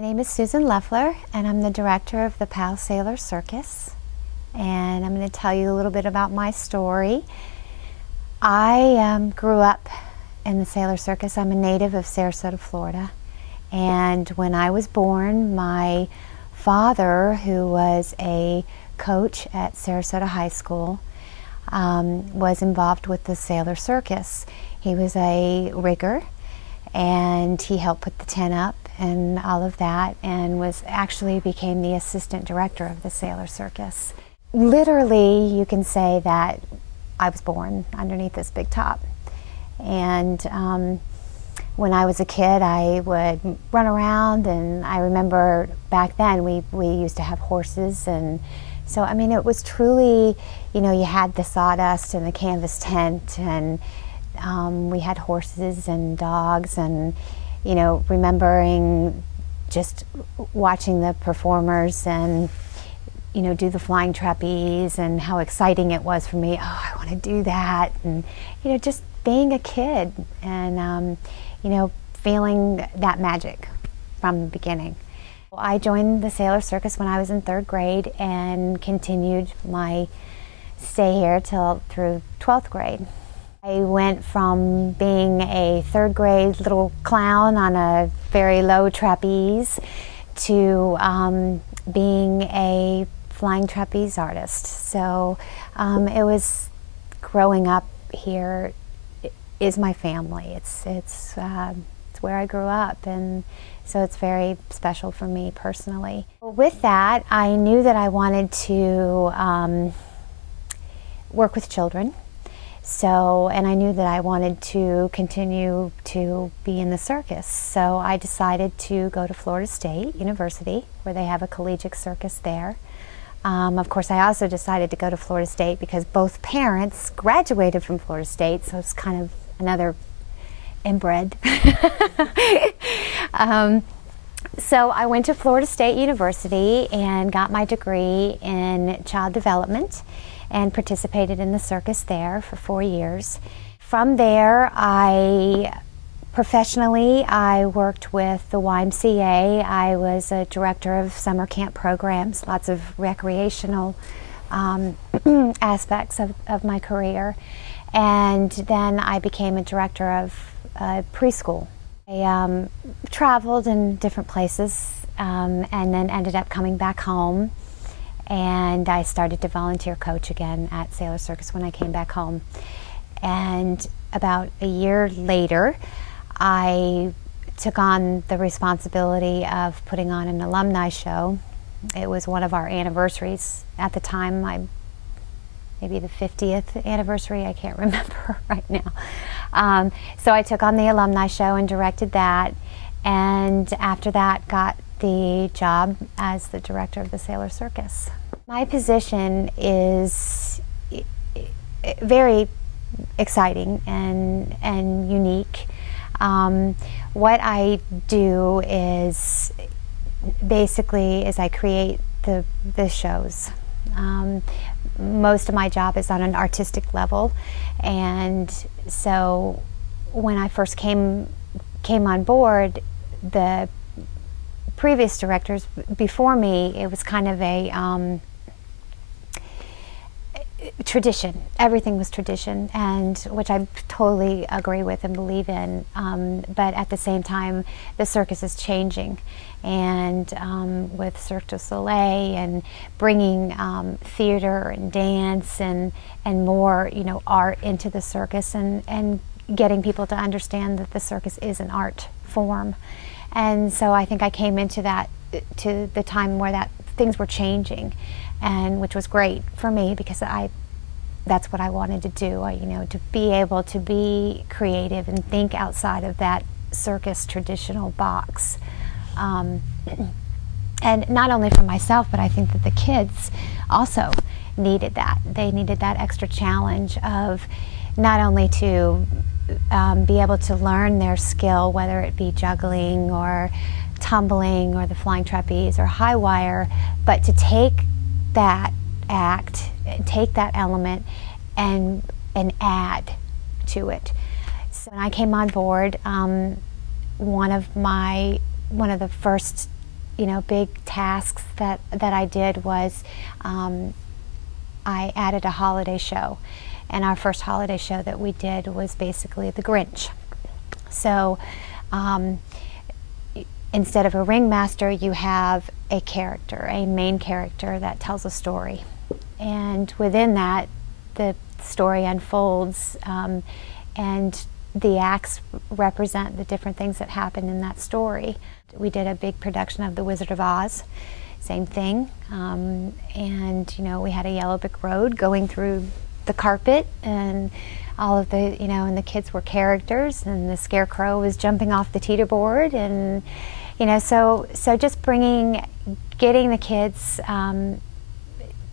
My name is Susan Loeffler, and I'm the director of the PAL Sailor Circus. And I'm going to tell you a little bit about my story. I grew up in the Sailor Circus. I'm a native of Sarasota, Florida. And when I was born, my father, who was a coach at Sarasota High School, was involved with the Sailor Circus. He was a rigger, and he helped put the tent up and all of that, and became the assistant director of the Sailor Circus. Literally, you can say that I was born underneath this big top. And when I was a kid, I would run around, and I remember back then we used to have horses, and so I mean it was truly, you know, you had the sawdust and the canvas tent, and we had horses and dogs, and you know, remembering just watching the performers and you know, do the flying trapeze, and how exciting it was for me. Oh, I want to do that, and you know, just being a kid and you know, feeling that magic from the beginning. I joined the Sailor Circus when I was in 3rd grade and continued my stay here through 12th grade. I went from being a 3rd grade little clown on a very low trapeze to being a flying trapeze artist. So it was growing up here is my family. It's where I grew up, and so it's very special for me personally. With that, I knew that I wanted to work with children. And I knew that I wanted to continue to be in the circus. So I decided to go to Florida State University, where they have a collegiate circus there. Of course, I also decided to go to Florida State because both parents graduated from Florida State, so it's kind of another inbred. So I went to Florida State University and got my degree in child development and participated in the circus there for 4 years. From there, professionally, I worked with the YMCA. I was a director of summer camp programs, lots of recreational aspects of my career. And then I became a director of preschool. I traveled in different places and then ended up coming back home. And I started to volunteer coach again at Sailor Circus when I came back home. And about a year later, I took on the responsibility of putting on an alumni show. It was one of our anniversaries at the time, maybe the 50th anniversary, I can't remember right now. So I took on the alumni show and directed that, and after that got the job as the director of the Sailor Circus. My position is very exciting and unique. What I do is basically I create the shows. Most of my job is on an artistic level, and so when I first came on board, the previous directors before me, it was kind of a tradition. Everything was tradition, and which I totally agree with and believe in. But at the same time, the circus is changing, and with Cirque du Soleil and bringing theater and dance and more, you know, art into the circus, and getting people to understand that the circus is an art form. And so I think I came into to the time where things were changing, and which was great for me because that's what I wanted to do. You know, to be able to be creative and think outside of that circus traditional box. And not only for myself, but I think that the kids also needed that. They needed that extra challenge of not only to be able to learn their skill, whether it be juggling or tumbling or the flying trapeze or high wire, but to take that act, take that element and add to it. So when I came on board, one of the first big tasks that I did was I added a holiday show, and our first holiday show that we did was basically the Grinch. So instead of a ringmaster, you have a character, a main character that tells a story, and within that the story unfolds, and the acts represent the different things that happen in that story. We did a big production of The Wizard of Oz, same thing, and we had a yellow brick road going through the carpet, and all of the and the kids were characters, and the scarecrow was jumping off the teeter board, and so just getting the kids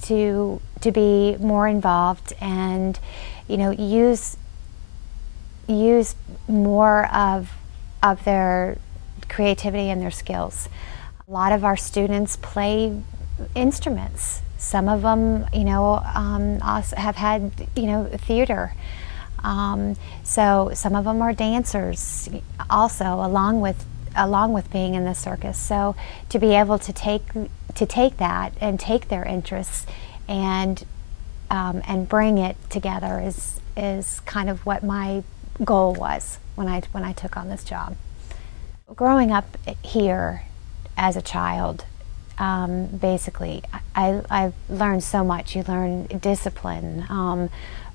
to be more involved, and use more of their creativity and their skills. A lot of our students play instruments. Some of them, also have had, theater. So some of them are dancers, also, along with being in the circus. So to be able to take that and take their interests and bring it together is kind of what my goal was when I took on this job. Growing up here as a child, basically, I've learned so much. You learn discipline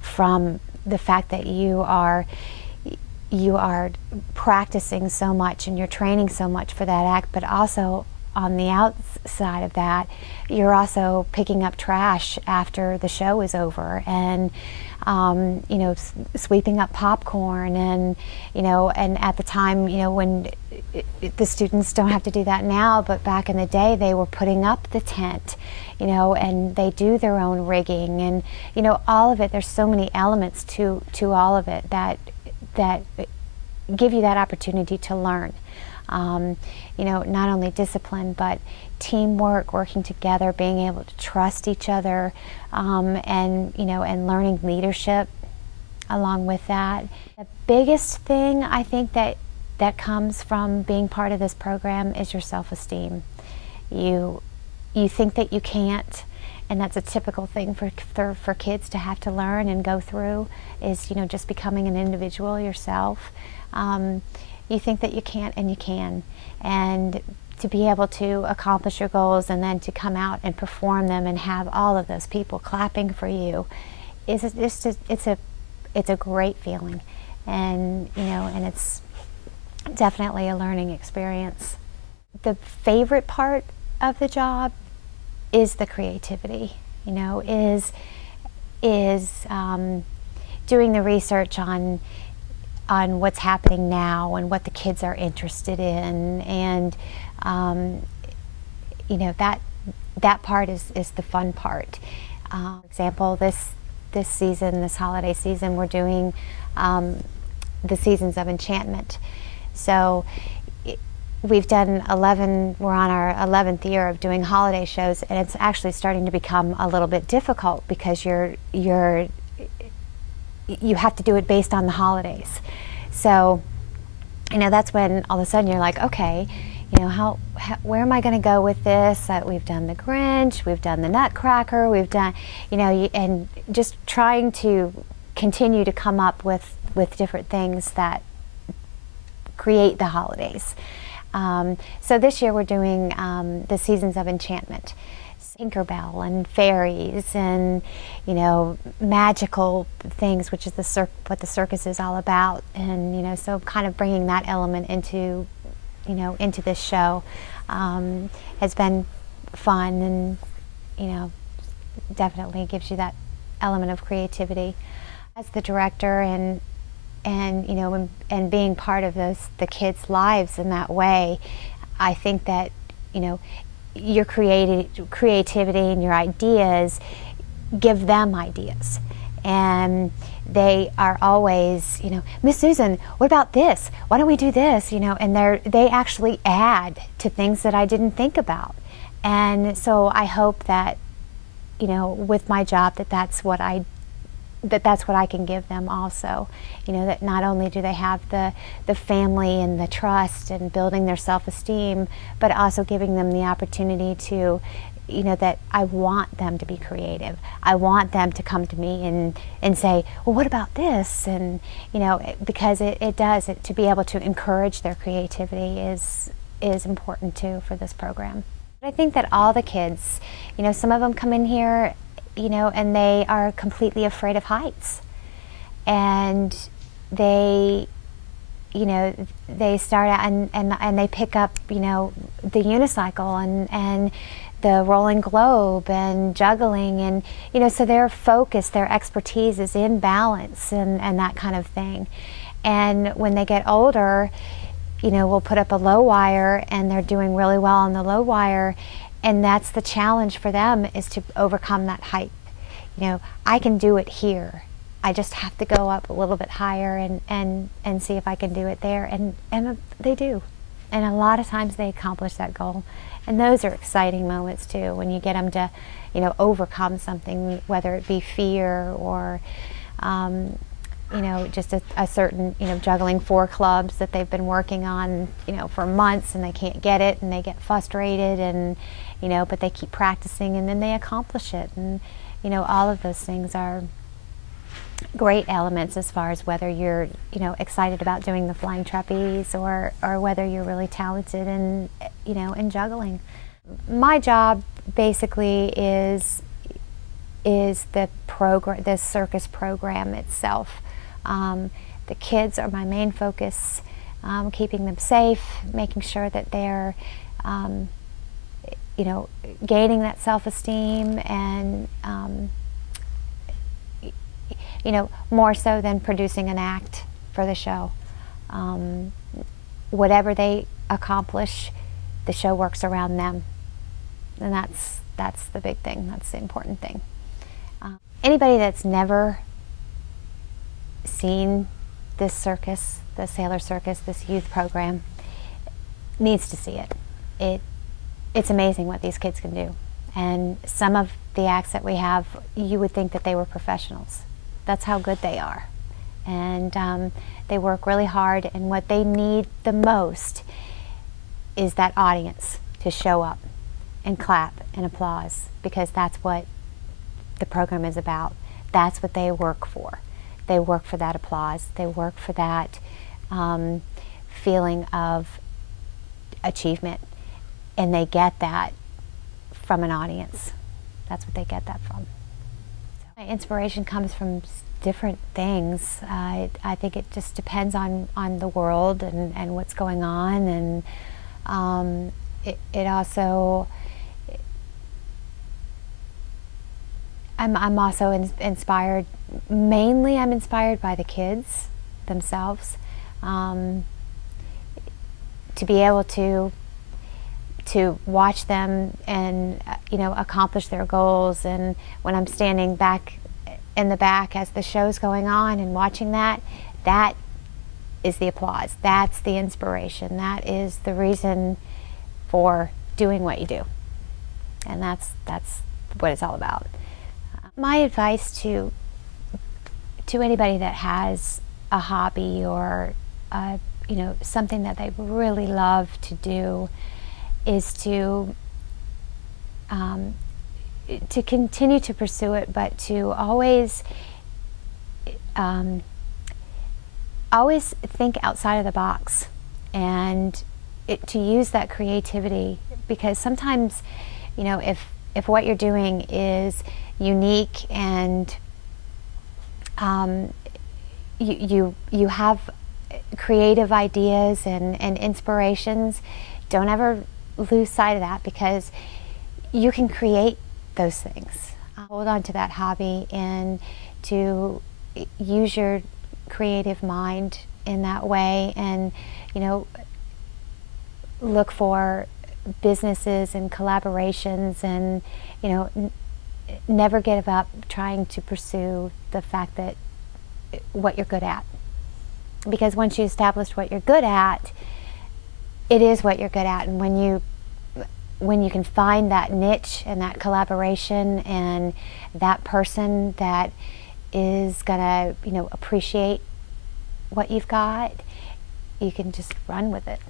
from the fact that you are practicing so much and you're training so much for that act, but also on the outside of that, you're also picking up trash after the show is over, and sweeping up popcorn, and and at the time, when the students don't have to do that now, but back in the day they were putting up the tent, and they do their own rigging, and all of it. There's so many elements to all of it that give you that opportunity to learn. Not only discipline, but teamwork, working together, being able to trust each other, and learning leadership along with that. The biggest thing I think that comes from being part of this program is your self-esteem. You think that you can't, and that's a typical thing for kids to have to learn and go through, is just becoming an individual yourself. You think that you can't, and you can, and to be able to accomplish your goals and then to come out and perform them and have all of those people clapping for you it's a great feeling, and and it's definitely a learning experience. The favorite part of the job is the creativity, is doing the research on what's happening now and what the kids are interested in, and that part is the fun part. For example, this holiday season, we're doing the Seasons of Enchantment. So we've done 11, we're on our 11th year of doing holiday shows, and it's actually starting to become a little bit difficult because you have to do it based on the holidays. So, that's when all of a sudden you're like, okay, where am I going to go with this? We've done the Grinch, we've done the Nutcracker, we've done, and just trying to continue to come up with different things that create the holidays. So this year we're doing the Seasons of Enchantment. Tinkerbell and fairies and magical things, which is what the circus is all about, and so kind of bringing that element into this show has been fun, and definitely gives you that element of creativity. As the director and being part of the kids' lives in that way, I think that your creativity and your ideas give them ideas, and they are always, Miss Susan, what about this? Why don't we do this? And they actually add to things that I didn't think about, and so I hope that with my job that's what I that's what I can give them also. You know, that not only do they have the family and the trust and building their self-esteem, but also giving them the opportunity to, you know, that I want them to be creative. I want them to come to me and say, well, what about this? And, you know, because to be able to encourage their creativity is important too for this program. I think that all the kids, you know, some of them come in here, you know, and they are completely afraid of heights. And they, you know, they start out and they pick up, you know, the unicycle and the rolling globe and juggling, and, you know, so their focus, their expertise is in balance and that kind of thing. And when they get older, you know, we'll put up a low wire and they're doing really well on the low wire, and that's the challenge for them, is to overcome that height. You know, I can do it here. I just have to go up a little bit higher and see if I can do it there. And they do. And a lot of times they accomplish that goal. And those are exciting moments too, when you get them to, you know, overcome something, whether it be fear or, you know, just a certain, you know, juggling 4 clubs that they've been working on, you know, for months, and they can't get it and they get frustrated, and, you know, but they keep practicing and then they accomplish it. And, you know, all of those things are great elements as far as whether you're, you know, excited about doing the flying trapeze or whether you're really talented in, you know, in juggling. My job basically is the program, the circus program itself. The kids are my main focus, keeping them safe, making sure that they're, you know, gaining that self-esteem, and you know, more so than producing an act for the show. Whatever they accomplish, the show works around them, and that's the big thing. That's the important thing. Anybody that's never seen this circus, the Sailor Circus, this youth program, needs to see it. It's amazing what these kids can do. And some of the acts that we have, you would think that they were professionals. That's how good they are. And they work really hard, and what they need the most is that audience to show up and clap and applause, because that's what the program is about. That's what they work for. They work for that applause. They work for that feeling of achievement, and they get that from an audience. That's what they get that from. My inspiration comes from different things. I think it just depends on the world and what's going on, and it also, I'm also inspired, mainly I'm inspired by the kids themselves, to be able to watch them and, you know, accomplish their goals. And when I'm standing back in the back as the show's going on and watching that is the applause. That's the inspiration. That is the reason for doing what you do. And that's what it's all about. My advice to anybody that has a hobby or you know, something that they really love to do is to continue to pursue it, but to always think outside of the box, and to use that creativity, because sometimes, you know, if what you're doing is unique and you have creative ideas and inspirations, don't ever lose sight of that, because you can create those things. Hold on to that hobby and to use your creative mind in that way, and, you know, look for businesses and collaborations, and, you know, never give up trying to pursue the fact that what you're good at. Because once you establish what you're good at, it is what you're good at. And when you can find that niche and that collaboration and that person that is gonna, appreciate what you've got, you can just run with it.